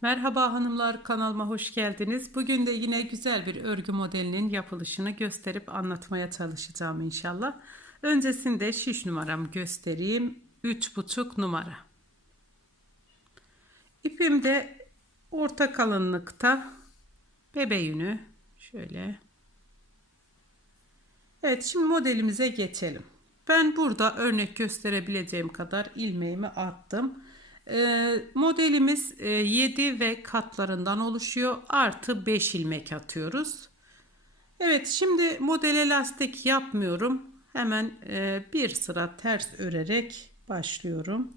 Merhaba hanımlar kanalıma hoş geldiniz. Bugün de yine güzel bir örgü modelinin yapılışını gösterip anlatmaya çalışacağım inşallah. Öncesinde şiş numaramı göstereyim. 3,5 numara. İpim de orta kalınlıkta bebe yünü. Şöyle. Evet şimdi modelimize geçelim. Ben burada örnek gösterebileceğim kadar ilmeğimi attım. Ee, modelimiz e, 7 ve katlarından oluşuyor. Artı 5 ilmek atıyoruz. Evet şimdi modele lastik yapmıyorum. Hemen e, bir sıra ters örerek başlıyorum.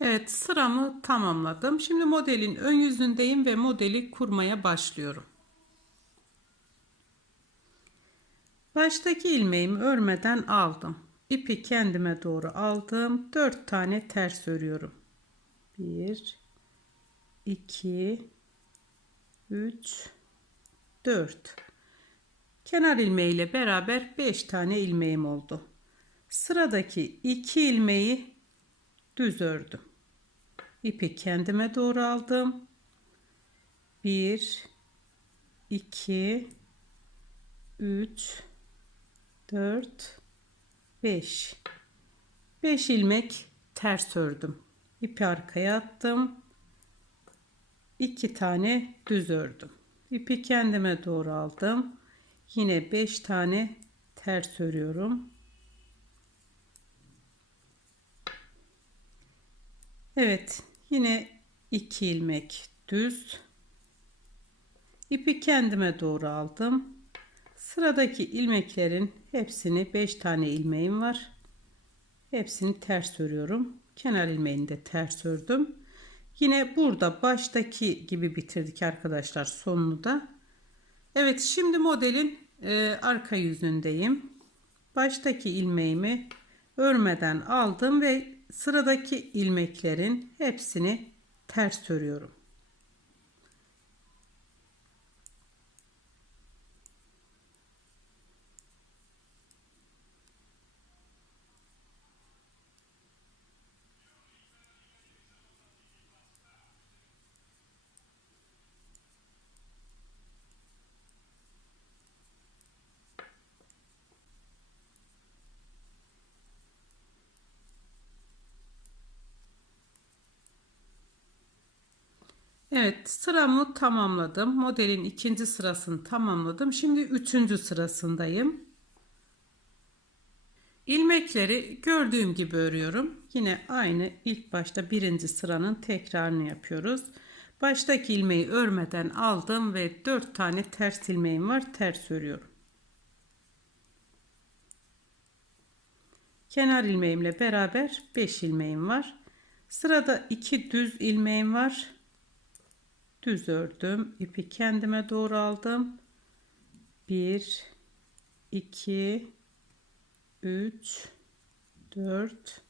Evet sıramı tamamladım. Şimdi modelin ön yüzündeyim ve modeli kurmaya başlıyorum. Baştaki ilmeğimi örmeden aldım. İpi kendime doğru aldım. 4 tane ters örüyorum. 1 2 3 4 Kenar ilmeğiyle beraber 5 tane ilmeğim oldu. Sıradaki 2 ilmeği düz ördüm. İpi kendime doğru aldım. 1 2 3 4 5 5 ilmek ters ördüm. İpi arkaya attım. 2 tane düz ördüm. İpi kendime doğru aldım. Yine 5 tane ters örüyorum. Evet, yine 2 ilmek düz. İpi kendime doğru aldım. Sıradaki ilmeklerin hepsini 5 tane ilmeğim var. Hepsini ters örüyorum. Kenar ilmeğini de ters ördüm. Yine burada baştaki gibi bitirdik arkadaşlar sonunu da. Evet şimdi modelin e, arka yüzündeyim. Baştaki ilmeğimi örmeden aldım ve sıradaki ilmeklerin hepsini ters örüyorum. Evet sıramı tamamladım. Modelin ikinci sırasını tamamladım. Şimdi üçüncü sırasındayım. İlmekleri gördüğüm gibi örüyorum. Yine aynı ilk başta birinci sıranın tekrarını yapıyoruz. Baştaki ilmeği örmeden aldım ve 4 tane ters ilmeğim var. Ters örüyorum. Kenar ilmeğimle beraber 5 ilmeğim var. Sırada 2 düz ilmeğim var düz ördüm. İpi kendime doğru aldım. 1 2 3 4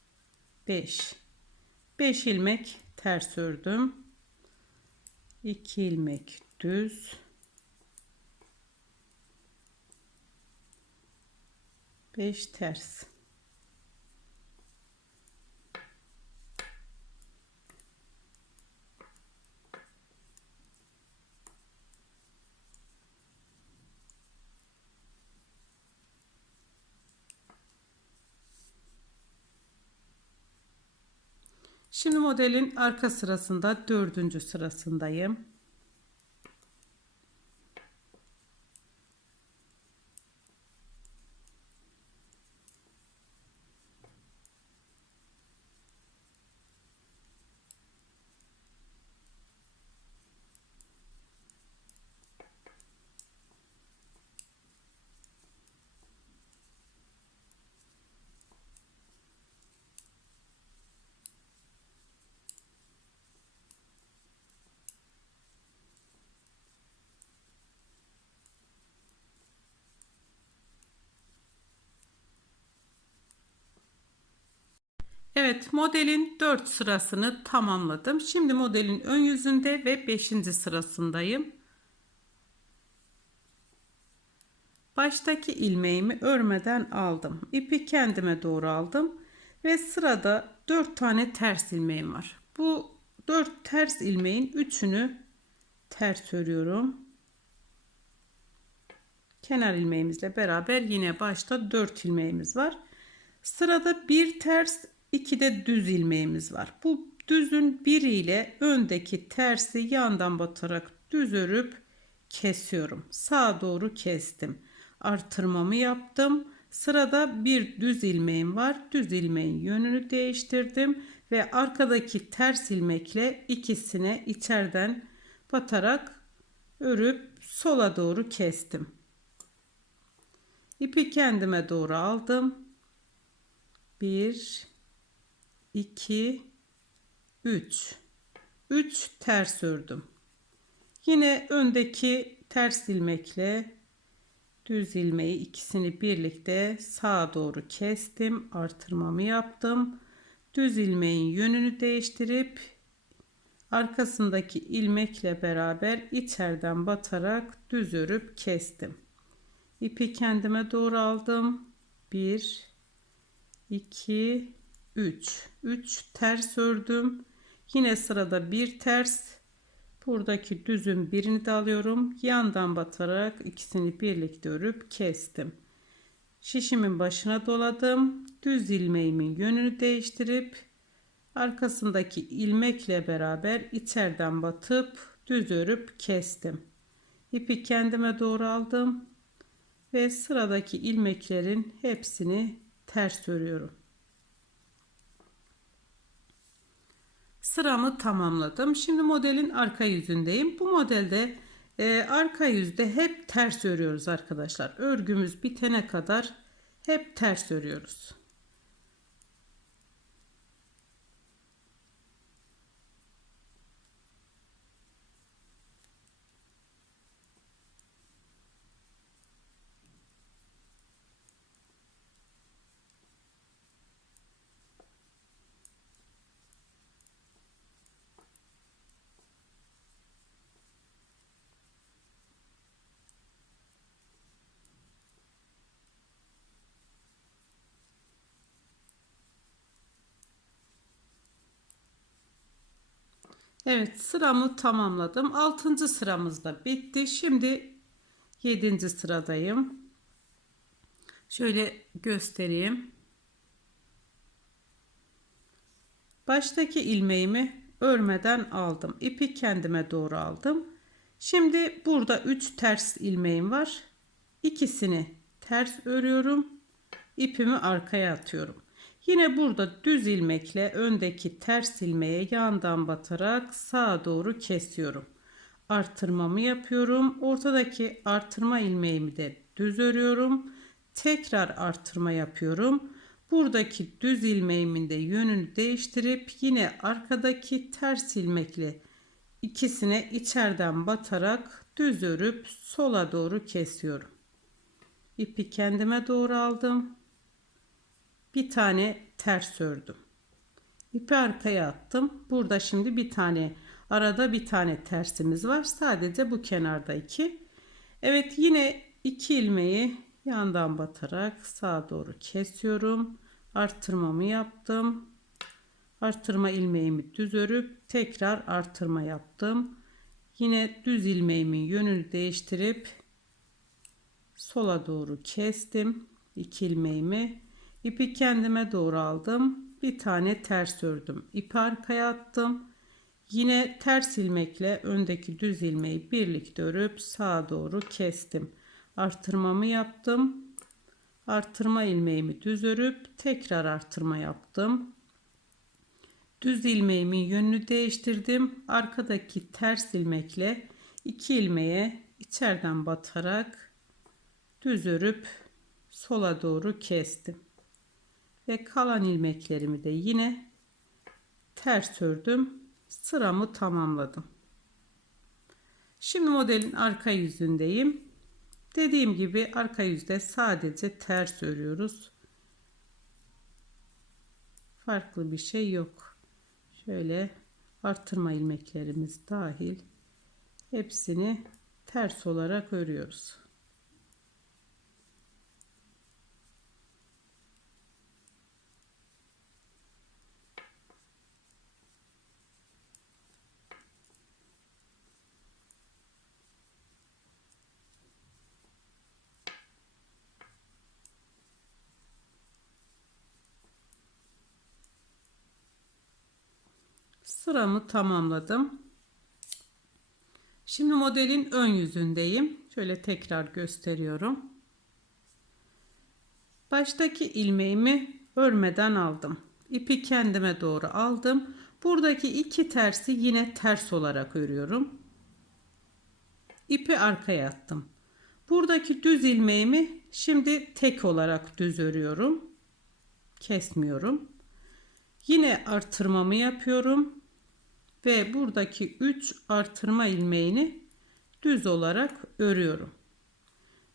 5 5 ilmek ters ördüm. 2 ilmek düz. 5 ters Şimdi modelin arka sırasında dördüncü sırasındayım. Evet modelin 4 sırasını tamamladım. Şimdi modelin ön yüzünde ve 5. sırasındayım. Baştaki ilmeğimi örmeden aldım. İpi kendime doğru aldım ve sırada 4 tane ters ilmeğim var. Bu 4 ters ilmeğin 3'ünü ters örüyorum. Kenar ilmeğimizle beraber yine başta 4 ilmeğimiz var. Sırada bir ters, iki de düz ilmeğimiz var. Bu düzün biriyle öndeki tersi yandan batarak düz örüp kesiyorum. Sağa doğru kestim. Artırmamı yaptım. Sırada bir düz ilmeğim var. Düz ilmeğin yönünü değiştirdim ve arkadaki ters ilmekle ikisine içeriden batarak örüp sola doğru kestim. İpi kendime doğru aldım. 1 2 3 3 ters ördüm. Yine öndeki ters ilmekle düz ilmeği ikisini birlikte sağa doğru kestim. Artırmamı yaptım. Düz ilmeğin yönünü değiştirip arkasındaki ilmekle beraber içeriden batarak düz örüp kestim. İpi kendime doğru aldım. 1 2 3 3 ters ördüm. Yine sırada bir ters buradaki düzün birini de alıyorum. Yandan batarak ikisini birlikte örüp kestim. Şişimin başına doladım. Düz ilmeğimin yönünü değiştirip arkasındaki ilmekle beraber içeriden batıp düz örüp kestim. İpi kendime doğru aldım ve sıradaki ilmeklerin hepsini ters örüyorum. Sıramı tamamladım. Şimdi modelin arka yüzündeyim. Bu modelde e, arka yüzde hep ters örüyoruz arkadaşlar. Örgümüz bitene kadar hep ters örüyoruz. Evet sıramı tamamladım. 6. sıramız da bitti. Şimdi 7. sıradayım. Şöyle göstereyim. Baştaki ilmeğimi örmeden aldım. İpi kendime doğru aldım. Şimdi burada 3 ters ilmeğim var. İkisini ters örüyorum. İpimi arkaya atıyorum. Yine burada düz ilmekle öndeki ters ilmeğe yandan batarak sağa doğru kesiyorum. Artırmamı yapıyorum. Ortadaki artırma ilmeğimi de düz örüyorum. Tekrar artırma yapıyorum. Buradaki düz ilmeğimin de yönünü değiştirip yine arkadaki ters ilmekle ikisine içeriden batarak düz örüp sola doğru kesiyorum. İpi kendime doğru aldım bir tane ters ördüm. İpi arkaya attım. Burada şimdi bir tane arada bir tane tersimiz var. Sadece bu kenarda iki. Evet yine iki ilmeği yandan batarak sağa doğru kesiyorum. Artırmamı yaptım. Artırma ilmeğimi düz örüp tekrar artırma yaptım. Yine düz ilmeğimin yönünü değiştirip sola doğru kestim. İki ilmeğimi İpi kendime doğru aldım. Bir tane ters ördüm. İpi arkaya attım. Yine ters ilmekle öndeki düz ilmeği birlikte örüp sağa doğru kestim. Artırmamı yaptım. Artırma ilmeğimi düz örüp tekrar artırma yaptım. Düz ilmeğimin yönünü değiştirdim. Arkadaki ters ilmekle iki ilmeğe içeriden batarak düz örüp sola doğru kestim ve kalan ilmeklerimi de yine ters ördüm sıramı tamamladım şimdi modelin arka yüzündeyim dediğim gibi arka yüzde sadece ters örüyoruz Farklı bir şey yok. Şöyle artırma ilmeklerimiz dahil hepsini ters olarak örüyoruz. Sıramı tamamladım. Şimdi modelin ön yüzündeyim. Şöyle tekrar gösteriyorum. Baştaki ilmeğimi örmeden aldım. İpi kendime doğru aldım. Buradaki iki tersi yine ters olarak örüyorum. İpi arkaya attım. Buradaki düz ilmeğimi şimdi tek olarak düz örüyorum. Kesmiyorum. Yine artırmamı yapıyorum ve buradaki 3 artırma ilmeğini düz olarak örüyorum.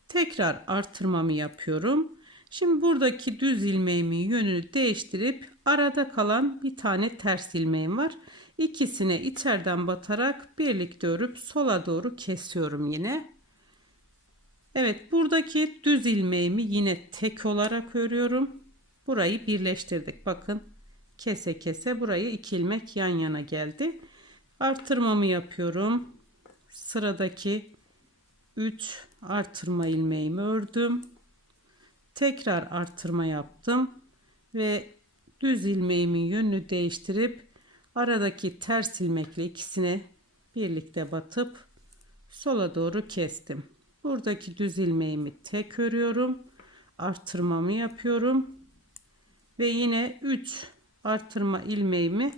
Tekrar artırmamı yapıyorum. Şimdi buradaki düz ilmeğimin yönünü değiştirip arada kalan bir tane ters ilmeğim var. İkisini içeriden batarak birlikte örüp sola doğru kesiyorum yine. Evet buradaki düz ilmeğimi yine tek olarak örüyorum. Burayı birleştirdik. Bakın kese kese burayı iki ilmek yan yana geldi. Artırmamı yapıyorum. Sıradaki 3 artırma ilmeğimi ördüm. Tekrar artırma yaptım ve düz ilmeğimin yönünü değiştirip aradaki ters ilmekle ikisine birlikte batıp sola doğru kestim. Buradaki düz ilmeğimi tek örüyorum. Artırmamı yapıyorum. Ve yine 3 artırma ilmeğimi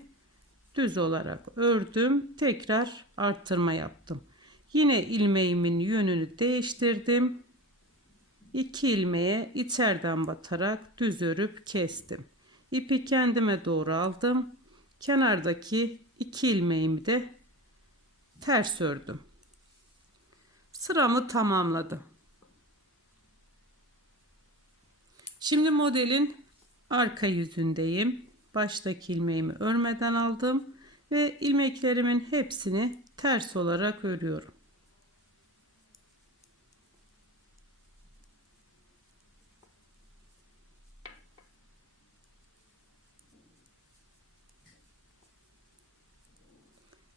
düz olarak ördüm. Tekrar artırma yaptım. Yine ilmeğimin yönünü değiştirdim. 2 ilmeğe içeriden batarak düz örüp kestim. İpi kendime doğru aldım. Kenardaki 2 ilmeğimi de ters ördüm. Sıramı tamamladım. Şimdi modelin arka yüzündeyim. Baştaki ilmeğimi örmeden aldım ve ilmeklerimin hepsini ters olarak örüyorum.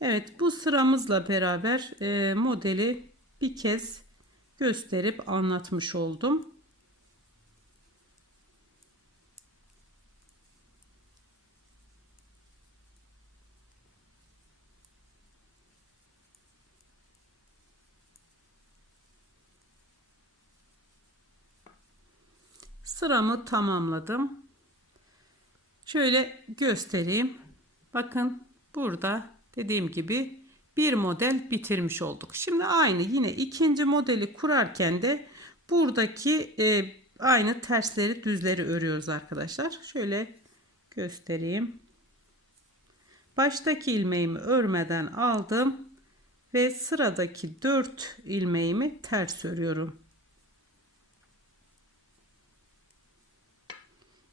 Evet bu sıramızla beraber e, modeli bir kez gösterip anlatmış oldum. Sıramı tamamladım. Şöyle göstereyim. Bakın burada dediğim gibi bir model bitirmiş olduk. Şimdi aynı yine ikinci modeli kurarken de buradaki e, aynı tersleri düzleri örüyoruz arkadaşlar. Şöyle göstereyim. Baştaki ilmeğimi örmeden aldım ve sıradaki 4 ilmeğimi ters örüyorum.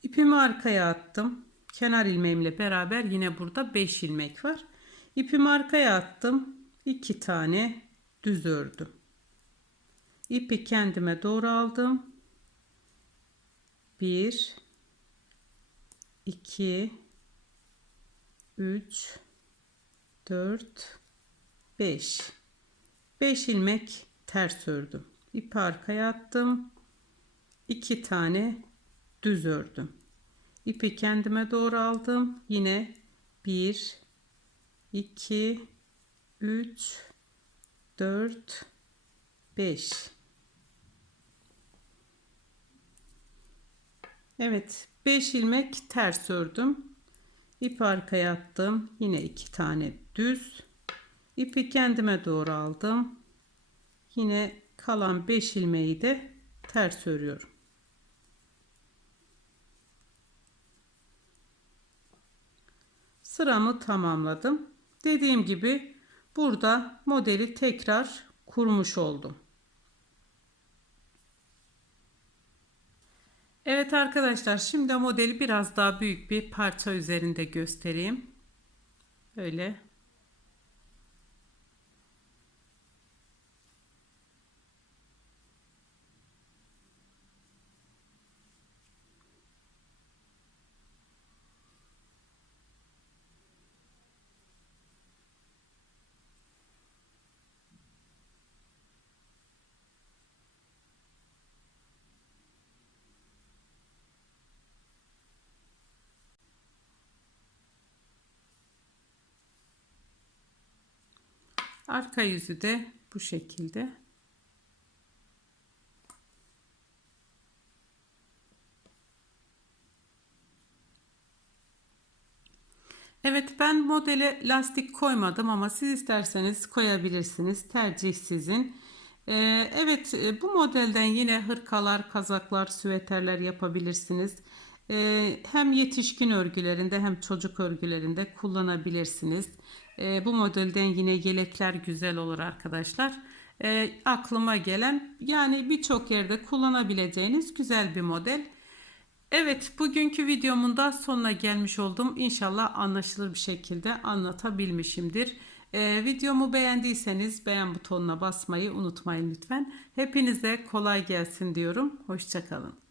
İpimi arkaya attım. Kenar ilmeğimle beraber yine burada 5 ilmek var. İpimi arkaya attım. 2 tane düz ördüm. İpi kendime doğru aldım. 1 2 3 4 5 5 ilmek ters ördüm. İpi arkaya attım. 2 tane düz ördüm. İpi kendime doğru aldım. Yine 1 2 3 4 5 Evet 5 ilmek ters ördüm. İp arkaya attım. Yine iki tane düz. İpi kendime doğru aldım. Yine kalan 5 ilmeği de ters örüyorum. Sıramı tamamladım. Dediğim gibi burada modeli Evet arkadaşlar şimdi modeli biraz daha büyük bir parça üzerinde göstereyim. Böyle. Arka yüzü de bu şekilde. Evet ben modele lastik koymadım ama siz isterseniz koyabilirsiniz. Tercih sizin. Ee, evet bu modelden yine hırkalar, kazaklar, süveterler yapabilirsiniz. Ee, hem yetişkin örgülerinde hem çocuk örgülerinde kullanabilirsiniz. Ee, bu modelden yine yelekler güzel olur arkadaşlar. Ee, aklıma gelen yani birçok yerde kullanabileceğiniz güzel bir model. Evet, bugünkü videomun da sonuna gelmiş oldum. İnşallah anlaşılır bir şekilde anlatabilmişimdir. Ee, videomu beğendiyseniz beğen butonuna basmayı unutmayın lütfen. Hepinize kolay gelsin diyorum. Hoşçakalın.